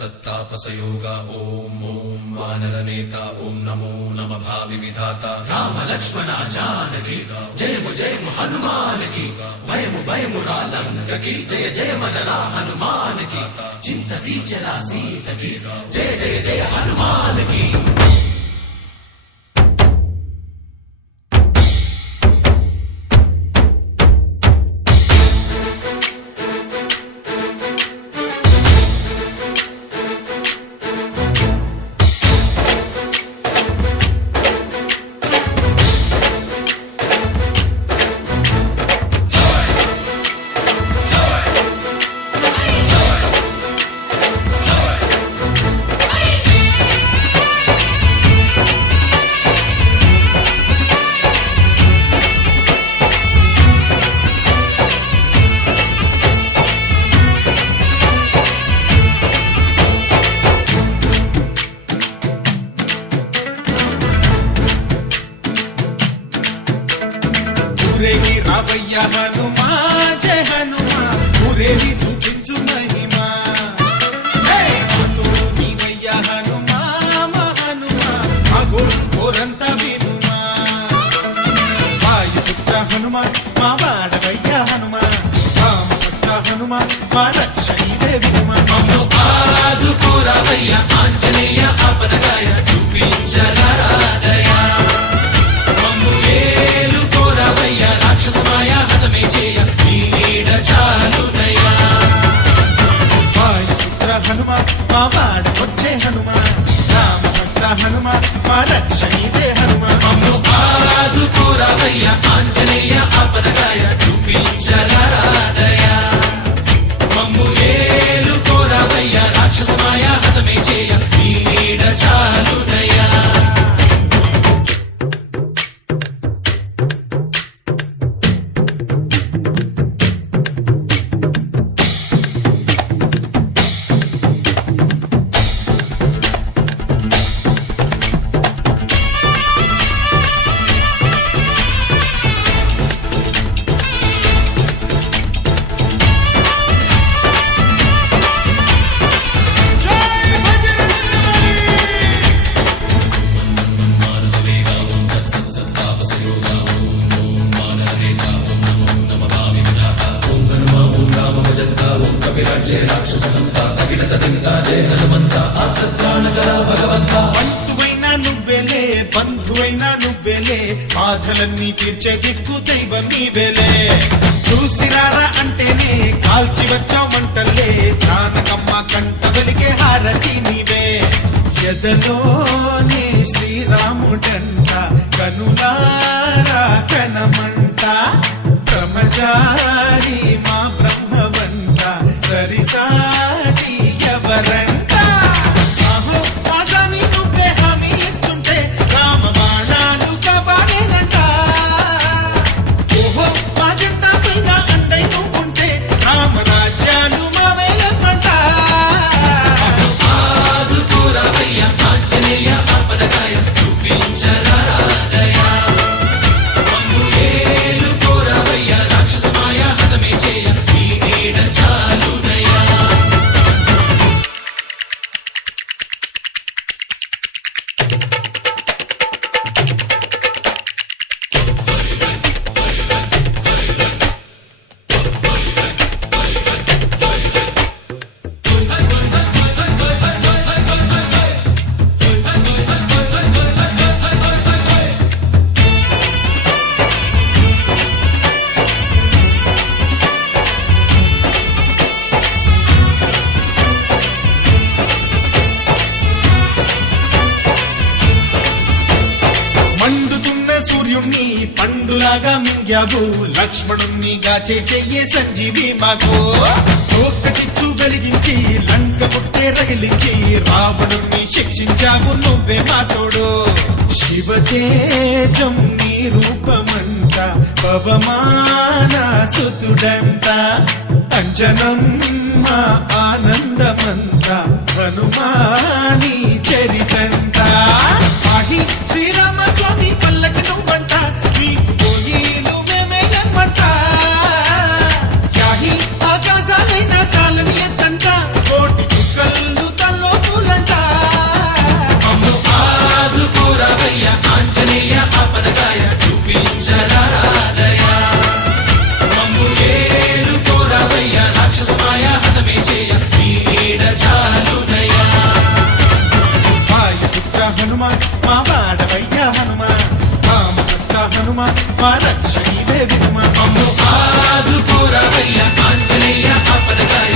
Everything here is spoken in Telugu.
सत्तापसयोगा ओम ओम वानरनेता ओम नमो नमः भावि विधाता राम लक्ष्मण जानकी जय हनुमान की भयमु रालंक की जय मनरा हनुमान की चिंतती चला सीत की जय हनुमान की। ఊరేగి రావయ్య హనుమా జయ హనుమా ఊరేగి చూపించు మహిమా నీవయ్య హనుమా మా హనుమా మా గోడు కోరంత వినుమా వాయుపుత్ర హనుమా మా వాడవయ్య హనుమా రామపుత్ర హనుమా మా రక్షణిదే వినుమా మమ్ము ఆదుకోరావయ్య ఆంజనేయ ఆపదగాయ చూపించరాదయ మమ్ము ఏలుకోరావయ్య రాక్షసమాయ హతమే చేయ నీ నీడ చాలునయ్యా వాయుపుత్ర హనుమా మా వాడవచ్చే హనుమా రామపుత్ర హనుమా మా రక్షణిదే హనుమా మమ్ము ఆదుకోరావయ్య ఆంజనేయ ఆపదగాయ చూపించరాదయ మమ్ము ఏలుకోరావయ్య రాక్షసమాయ హతమే చేయ నీ నీడ చాలునయ్యా జై బజరంగబలి బంధువైనా నువ్వేలే బంధువైనా నువ్వేలే బాధలన్నీ తీర్చే దిక్కు దైవం నీవేలే చూసిరారా అంటేనే కాల్చి వచ్చామంటలే జానకమ్మ కంట వెలిగే హారతి నీవే ఎదలోనే శ్రీరాముడంట కనులారా కనమంట బ్రహ్మచారి మా బ్రహ్మవంత సరిసాటి ఎవరంట సాహో ఆజామి నువ్వే హామీ ఇస్తుంటే రామ బాణాలు కాపాడేనంట ఓహో మా జెండా పైన అండై నువ్వుంటే రామ రాజ్యాలు మా వేలమ్మంట ఆదుకోరావయ్య ఆంజనేయ ఆపదగాయ చూపించరాదయ మమ్ము ఏలుకోరావయ్య రాక్షసమాయ హతమే చేయ నీ నీడ చాలునయ్యా మండుతున్న సూర్యుణ్ణి పండులాగా మింగావు లక్ష్మణుణ్ణి గాచే చెయ్యే సంజీవి మాకు ఒక్క చిచ్చు వెలిగించి లంక పుట్టే రగిలించి రావణుణ్ణి శిక్షించావు నువ్వే మా తోడు శివతేజం నీ రూపమంట పవమాన సుతుడంట అంజనం మా ఆనందమంత హనుమాని చరితంట ఆహి శ్రీరామ స్వామి పల్లకి నువ్వంట నీకు పోయిలు మేమేలమ్మంట యాహి ఆకాశాలైనా చాలని ఎత్తంట కోటి చుక్కలు తల్ల మా వాడవయ్యా హనుమా రామ భక్త హనుమా మా రక్ష నీవే వినుమా మమ్ము ఆదుకోరవయ్య ఆంజనేయ ఆపదగాయ